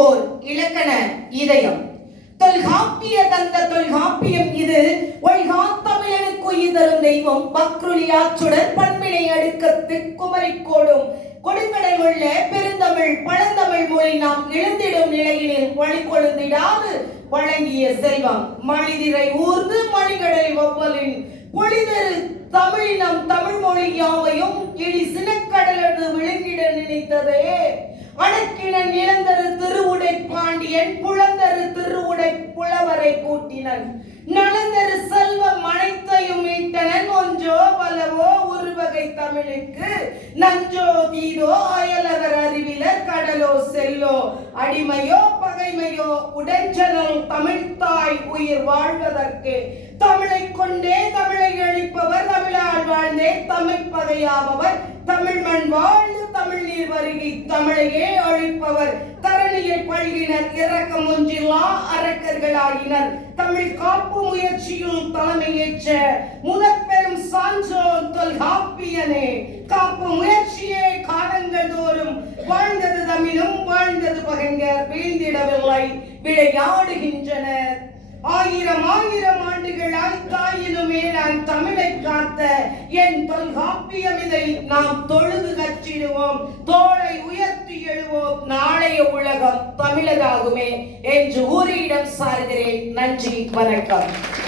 ஓர் இலக்கண இதயம். தொல்காப்பிய தந்த தொல்காப்பியம் இது ஒழ்காத்தமிழனுக்கு உயிர் தரும் தெய்வம் பக்ருளியாச்சுடன் பண்பினை அடுக்கத்து குமரிக்கோடும் கொடுக்கடல் உள்ள பெருந்தமிழ் பழந்தமிழ் மொழி நாம் இழந்திடும் நிலையினில் வழிகொழுந்திடாது வழங்கிய செல்வம் மணிதிரை ஊர்ந்து மணிகடல் ஒவ்வலின் பொழிதரு தமிழினம் தமிழ் மொழி யாவையும் இடி சினக்கடலது விழுங்கிட நினைத்ததே. அடக்கினன் இளந்தரு திருவுடை பாண்டியன் புலந்தரு திருவுடை புலவரை கூட்டினன் நலந்தரு செல்வம் அனைத்தையும் மீட்டனன் ஒன்றோ பலவோ ஒருவகை தமிழுக்கு நஞ்சோ தீதோ அயலவர் அறிவிலர் கடலோ செல்லோ அடிமையோ பகைமையோ உடஞ்சனல் தமிழ்த்தாய் உயிர் வாழ்வதற்கு தமிழை கொண்டே தமிழை அழிப்பவர் தமிழால் வாழ்ந்தே தமிழ் பகையாபவர் தமிழ் மண் வாழ்ந்து தமிழ் நீர் வருகை தமிழையே அழிப்பவர் தரணியில் பழகினர் இரக்கம் ஒன்றில்லா அரக்கர்களாயினர் தமிழ் காப்பு முயற்சியில் தலைமையேற்ற முதற் பெரும் சான்றோர் தொல்காப்பியனே. காப்பு முயற்சியே காலங்கள் தோறும் வாழ்ந்தது தமிழும் வாழ்ந்தது பகைஞர் வீழ்ந்திடவில்லை விளையாடுகின்றனர். ஆயிரம் ஆயிரம் ஆண்டுகளாய் தாயினும் மேலான் தமிழை காத்த என் தொல்காப்பியம் இதை நாம் தொழுது கற்றிடுவோம் தோளை உயர்த்தி எழுவோம் நாளைய உலகம் தமிழராகுமே என்று ஊரிடம் சார்கிறேன். நன்றி, வணக்கம்.